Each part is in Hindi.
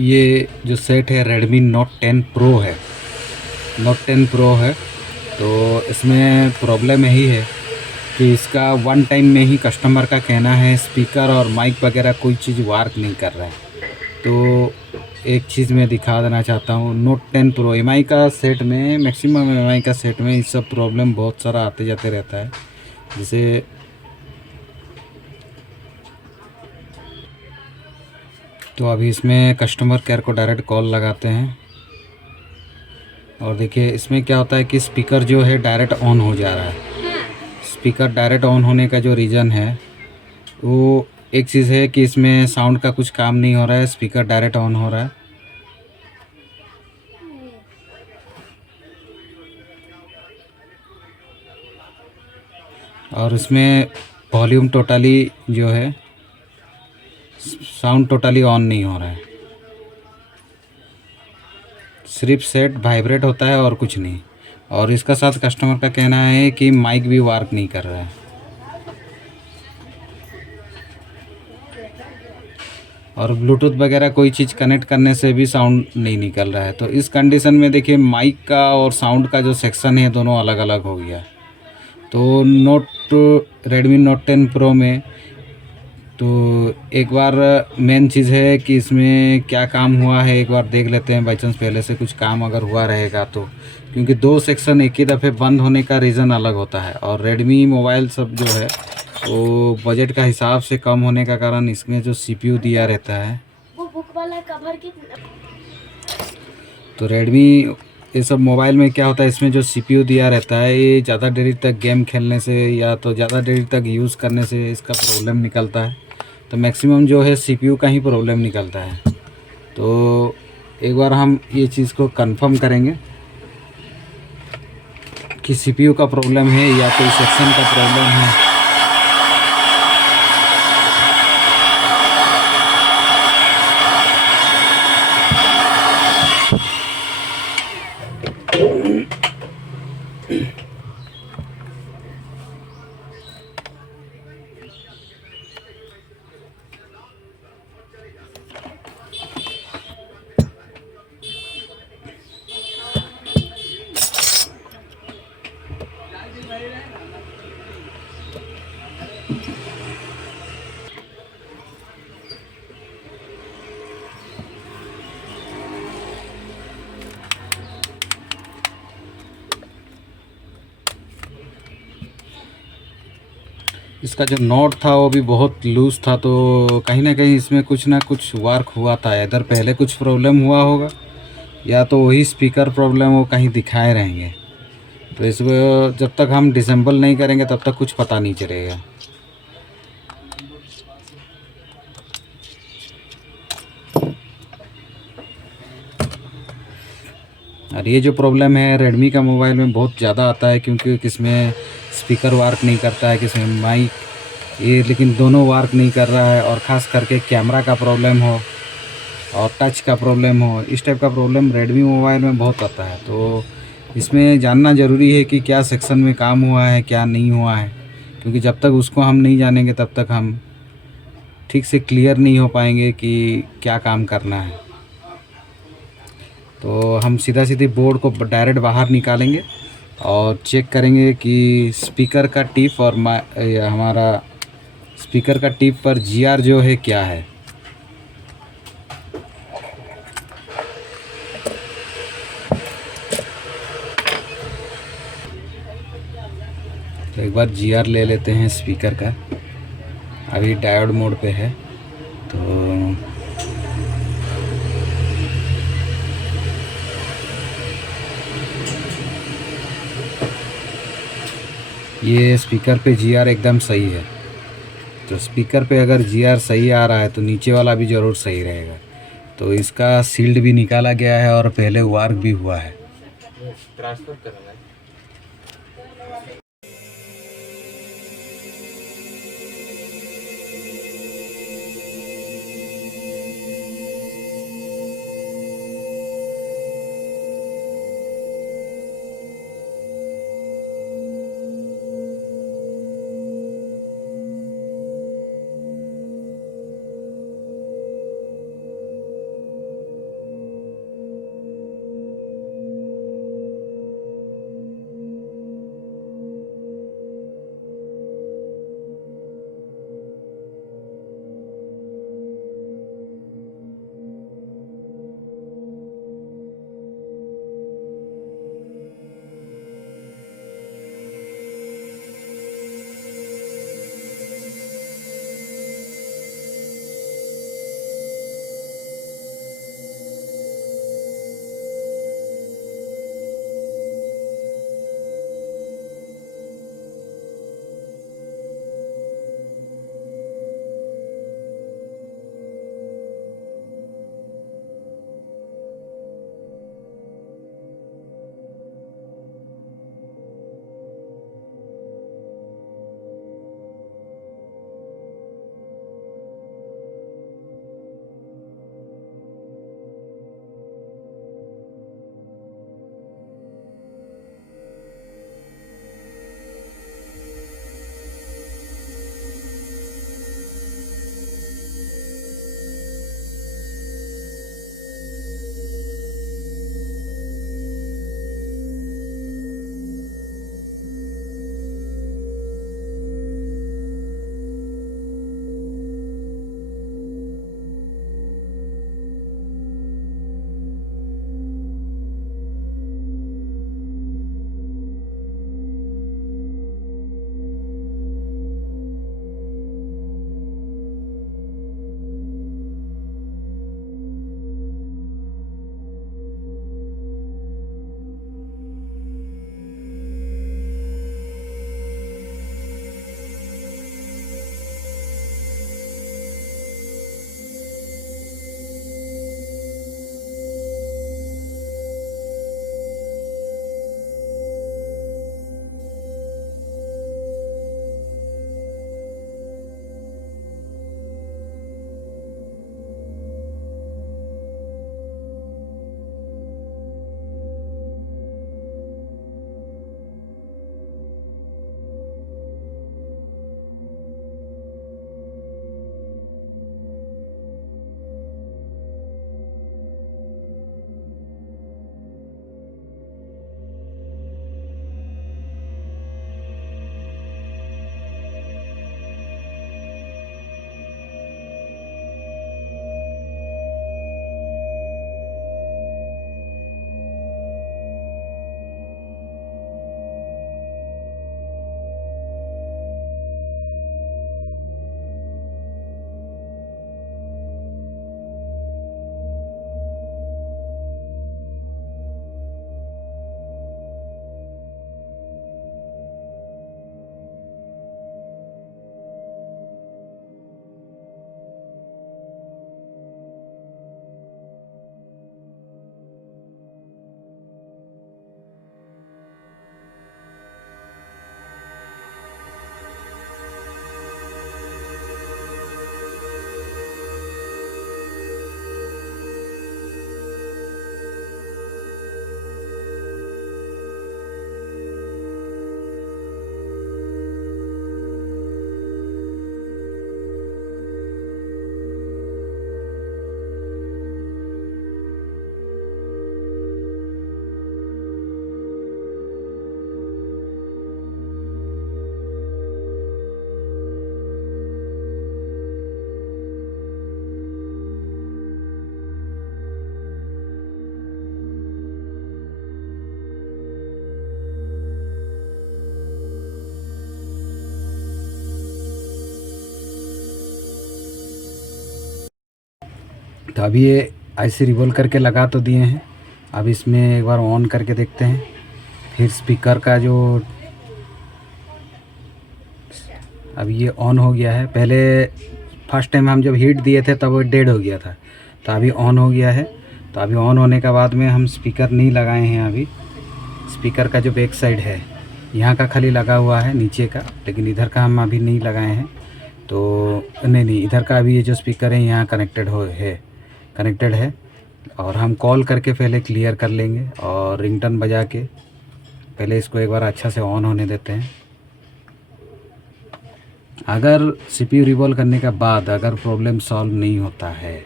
ये जो सेट है Redmi Note 10 Pro है। Note 10 Pro है, तो इसमें प्रॉब्लम यही है कि इसका वन टाइम में ही कस्टमर का कहना है स्पीकर और माइक वगैरह कोई चीज़ वर्क नहीं कर रहा है। तो एक चीज़ मैं दिखा देना चाहता हूँ, Note 10 Pro एमआई का सेट में, मैक्सिमम एमआई का सेट में इस सब प्रॉब्लम बहुत सारा आते जाते रहता है। जैसे तो अभी इसमें कस्टमर केयर को डायरेक्ट कॉल लगाते हैं और देखिए इसमें क्या होता है कि स्पीकर जो है डायरेक्ट ऑन हो जा रहा है। स्पीकर डायरेक्ट ऑन होने का जो रीज़न है वो एक चीज़ है कि इसमें साउंड का कुछ काम नहीं हो रहा है, स्पीकर डायरेक्ट ऑन हो रहा है। और इसमें वॉल्यूम टोटली जो है, साउंड टोटली ऑन नहीं हो रहा है, सिर्फ सेट वाइब्रेट होता है और कुछ नहीं। और इसका साथ कस्टमर का कहना है कि माइक भी वर्क नहीं कर रहा है और ब्लूटूथ वगैरह कोई चीज़ कनेक्ट करने से भी साउंड नहीं निकल रहा है। तो इस कंडीशन में देखिए माइक का और साउंड का जो सेक्शन है दोनों अलग अलग हो गया। तो Redmi Note 10 Pro में तो एक बार मेन चीज़ है कि इसमें क्या काम हुआ है एक बार देख लेते हैं, बाई चांस पहले से कुछ काम अगर हुआ रहेगा तो। क्योंकि दो सेक्शन एक ही दफ़े बंद होने का रीज़न अलग होता है और रेडमी मोबाइल सब जो है वो बजट का हिसाब से कम होने का कारण इसमें जो सीपीयू दिया रहता है वो बुक वाला कवर की। तो रेडमी ये सब मोबाइल में क्या होता है, इसमें जो सीपीयू दिया रहता है ये ज़्यादा देरी तक गेम खेलने से या तो ज़्यादा देरी तक यूज़ करने से इसका प्रॉब्लम निकलता है। तो मैक्सिमम जो है सीपीयू का ही प्रॉब्लम निकलता है। तो एक बार हम ये चीज़ को कंफर्म करेंगे कि सीपीयू का प्रॉब्लम है या कोई सेक्शन का प्रॉब्लम है। इसका जो नॉट था वो भी बहुत लूज़ था, तो कहीं ना कहीं इसमें कुछ ना कुछ वर्क हुआ था। इधर पहले कुछ प्रॉब्लम हुआ होगा या तो वही स्पीकर प्रॉब्लम वो कहीं दिखाए रहेंगे। तो इसको जब तक हम डिसेंबल नहीं करेंगे तब तक कुछ पता नहीं चलेगा। और ये जो प्रॉब्लम है रेडमी का मोबाइल में बहुत ज़्यादा आता है, क्योंकि किसमें स्पीकर वर्क नहीं करता है, किसमें माइक, ये लेकिन दोनों वर्क नहीं कर रहा है। और ख़ास करके कैमरा का प्रॉब्लम हो और टच का प्रॉब्लम हो, इस टाइप का प्रॉब्लम रेडमी मोबाइल में बहुत आता है। तो इसमें जानना ज़रूरी है कि क्या सेक्शन में काम हुआ है क्या नहीं हुआ है, क्योंकि जब तक उसको हम नहीं जानेंगे तब तक हम ठीक से क्लियर नहीं हो पाएंगे कि क्या काम करना है। तो हम सीधा सीधी बोर्ड को डायरेक्ट बाहर निकालेंगे और चेक करेंगे कि स्पीकर का टिप और हमारा स्पीकर का टिप पर जीआर जो है क्या है। तो एक बार जीआर ले लेते हैं स्पीकर का। अभी डायोड मोड पे है, तो ये स्पीकर पे जीआर एकदम सही है। तो स्पीकर पे अगर जीआर सही आ रहा है तो नीचे वाला भी ज़रूर सही रहेगा। तो इसका सील्ड भी निकाला गया है और पहले वार्क भी हुआ है। ट्रांसफर करना है। तो अभी ये ऐसे रिवॉल्व करके लगा तो दिए हैं। अब इसमें एक बार ऑन करके देखते हैं। फिर स्पीकर का जो अब ये ऑन हो गया है। पहले फर्स्ट टाइम हम जब हीट दिए थे तब वो डेड हो गया था, तो अभी ऑन हो गया है। तो अभी ऑन होने के बाद में हम स्पीकर नहीं लगाए हैं। अभी स्पीकर का जो बैक साइड है यहाँ का खाली लगा हुआ है नीचे का, लेकिन इधर का हम अभी नहीं लगाए हैं। तो नहीं, इधर का अभी ये जो स्पीकर है यहाँ कनेक्टेड है। और हम कॉल करके पहले क्लियर कर लेंगे और रिंगटोन बजा के पहले इसको एक बार अच्छा से ऑन होने देते हैं। अगर सीपीयू रिवॉल्व करने के बाद अगर प्रॉब्लम सॉल्व नहीं होता है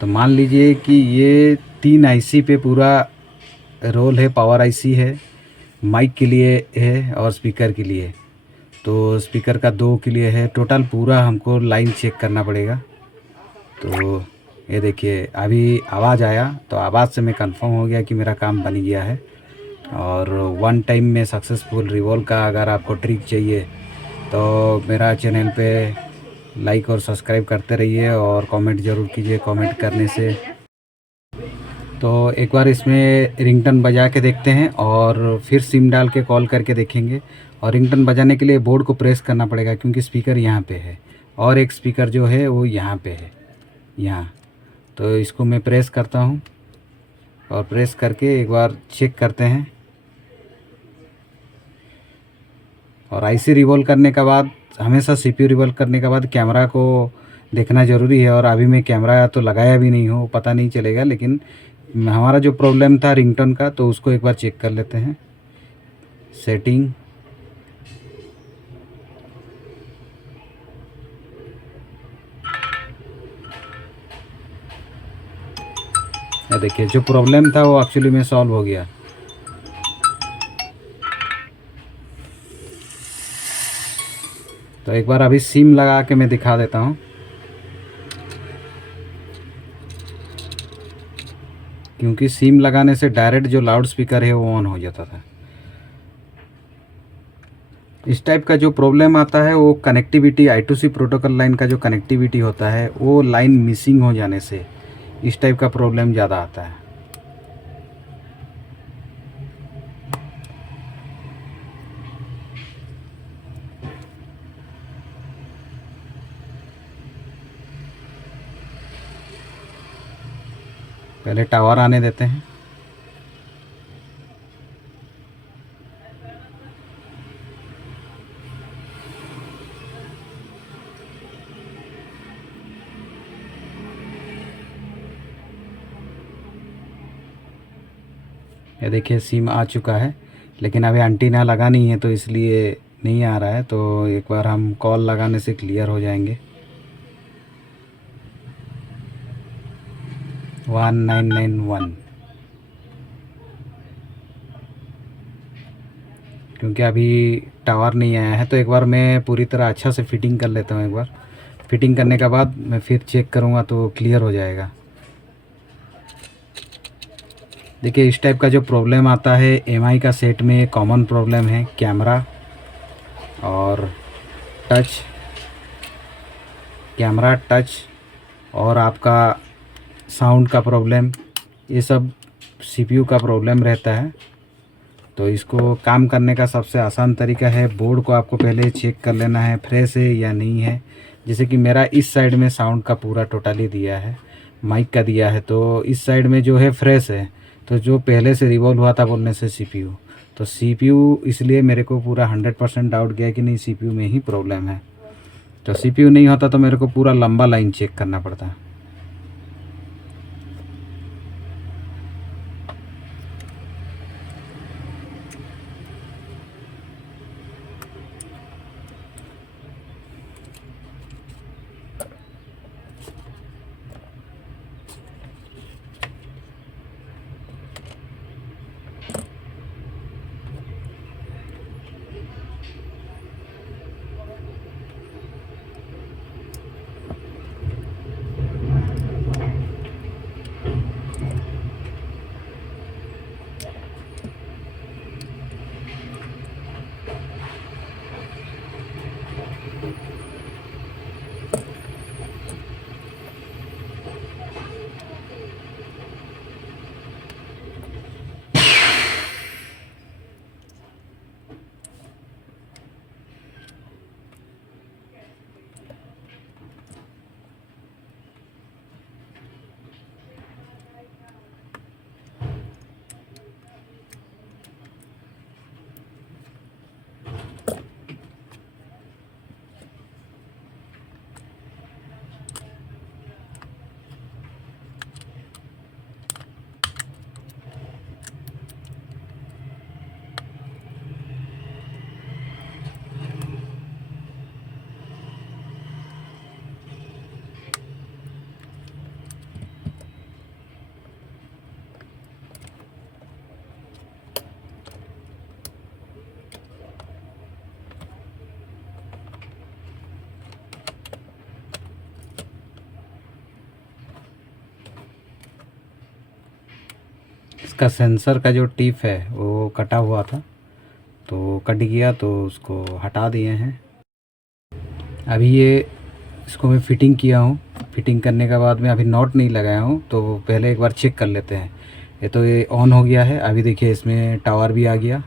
तो मान लीजिए कि ये 3 आईसी पे पूरा रोल है। पावर आईसी है, माइक के लिए है और स्पीकर के लिए। तो स्पीकर का 2 के लिए है। टोटल पूरा हमको लाइन चेक करना पड़ेगा। तो ये देखिए अभी आवाज़ आया, तो आवाज़ से मैं कंफर्म हो गया कि मेरा काम बन गया है। और 1 टाइम में सक्सेसफुल रिवॉल्व का अगर आपको ट्रिक चाहिए तो मेरा चैनल पे लाइक और सब्सक्राइब करते रहिए और कमेंट ज़रूर कीजिए। कमेंट करने से तो एक बार इसमें रिंगटोन बजा के देखते हैं और फिर सिम डाल के कॉल करके देखेंगे। और रिंगटोन बजाने के लिए बोर्ड को प्रेस करना पड़ेगा क्योंकि स्पीकर यहाँ पे है और एक स्पीकर जो है वो यहाँ पे है, यहाँ। तो इसको मैं प्रेस करता हूँ और प्रेस करके एक बार चेक करते हैं। और आईसी रिवॉल्व करने के बाद हमेशा सीपीयू रिवॉल्व करने के बाद कैमरा को देखना ज़रूरी है। और अभी मैं कैमरा तो लगाया भी नहीं हूँ, पता नहीं चलेगा। लेकिन हमारा जो प्रॉब्लम था रिंगटोन का, तो उसको एक बार चेक कर लेते हैं। सेटिंग, ये देखिए जो प्रॉब्लम था वो एक्चुअली में सॉल्व हो गया। तो एक बार अभी सिम लगा के मैं दिखा देता हूँ, क्योंकि सिम लगाने से डायरेक्ट जो लाउड स्पीकर है वो ऑन हो जाता था। इस टाइप का जो प्रॉब्लम आता है वो कनेक्टिविटी I2C प्रोटोकॉल लाइन का जो कनेक्टिविटी होता है वो लाइन मिसिंग हो जाने से इस टाइप का प्रॉब्लम ज़्यादा आता है। पहले टावर आने देते हैं। ये देखिए सिम आ चुका है, लेकिन अभी एंटीना लगा नहीं है तो इसलिए नहीं आ रहा है। तो एक बार हम कॉल लगाने से क्लियर हो जाएंगे। 1991, क्योंकि अभी टावर नहीं आया है। तो एक बार मैं पूरी तरह अच्छा से फिटिंग कर लेता हूँ। एक बार फिटिंग करने के बाद मैं फिर चेक करूँगा तो क्लियर हो जाएगा। देखिए इस टाइप का जो प्रॉब्लम आता है MI का सेट में कॉमन प्रॉब्लम है। कैमरा टच और आपका साउंड का प्रॉब्लम, ये सब CPU का प्रॉब्लम रहता है। तो इसको काम करने का सबसे आसान तरीका है, बोर्ड को आपको पहले चेक कर लेना है फ्रेश है या नहीं है। जैसे कि मेरा इस साइड में साउंड का पूरा टोटली दिया है, माइक का दिया है, तो इस साइड में जो है फ्रेश है। तो जो पहले से रिवॉल्व हुआ था बोलने से CPU, तो CPU इसलिए मेरे को पूरा 100% डाउट गया कि नहीं CPU में ही प्रॉब्लम है। तो CPU नहीं होता तो मेरे को पूरा लंबा लाइन चेक करना पड़ता। इसका सेंसर का जो टिप है वो कटा हुआ था, तो कट गया तो उसको हटा दिए हैं। अभी ये इसको मैं फ़िटिंग किया हूँ। फ़िटिंग करने के बाद में अभी नॉट नहीं लगाया हूँ, तो पहले एक बार चेक कर लेते हैं। ये तो ये ऑन हो गया है। अभी देखिए इसमें टावर भी आ गया,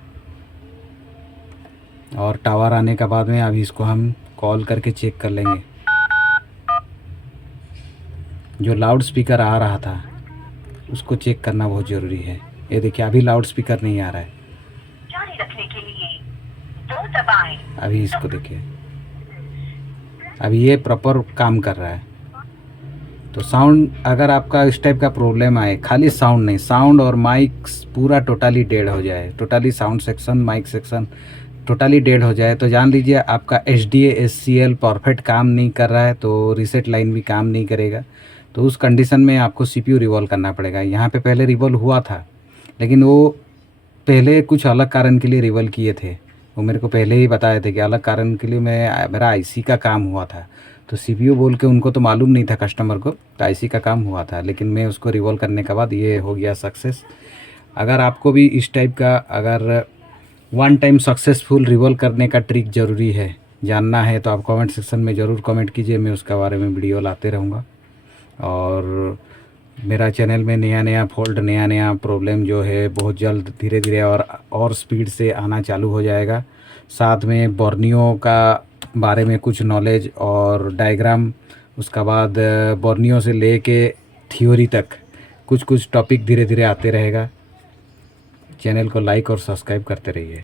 और टावर आने के बाद में अभी इसको हम कॉल करके चेक कर लेंगे। जो लाउड स्पीकर आ रहा था उसको चेक करना बहुत ज़रूरी है। ये देखिए अभी लाउड स्पीकर नहीं आ रहा है। जारी रखने के लिए 2 दबाएं। अभी इसको देखिए, अभी ये प्रॉपर काम कर रहा है। तो साउंड अगर आपका इस टाइप का प्रॉब्लम आए, खाली साउंड नहीं, साउंड और माइक पूरा टोटली डेड हो जाए, totally sound section mic section totally dead हो जाए, तो जान लीजिए आपका HDA/SCL परफेक्ट काम नहीं कर रहा है, तो रीसेट लाइन भी काम नहीं करेगा। तो उस कंडीशन में आपको CPU रिवॉल्व करना पड़ेगा। यहाँ पे पहले रिवॉल्व हुआ था, लेकिन वो पहले कुछ अलग कारण के लिए रिवॉल्व किए थे। वो मेरे को पहले ही बताए थे कि अलग कारण के लिए मेरा IC का काम हुआ था। तो CPU बोल के उनको तो मालूम नहीं था कस्टमर को, तो IC का काम हुआ था, लेकिन मैं उसको रिवॉल्व करने के बाद ये हो गया सक्सेस। अगर आपको भी इस टाइप का अगर वन टाइम सक्सेसफुल रिवॉल्व करने का ट्रिक ज़रूरी है, जानना है, तो आप कमेंट सेक्शन में ज़रूर कमेंट कीजिए। मैं उसका बारे में वीडियो लाते रहूँगा। और मेरा चैनल में नया नया फॉल्ट, नया नया प्रॉब्लम जो है बहुत जल्द धीरे धीरे और स्पीड से आना चालू हो जाएगा। साथ में बोर्नियो का बारे में कुछ नॉलेज और डायग्राम, उसका बाद बोर्नियो से लेके थ्योरी तक कुछ कुछ टॉपिक धीरे धीरे आते रहेगा। चैनल को लाइक और सब्सक्राइब करते रहिए।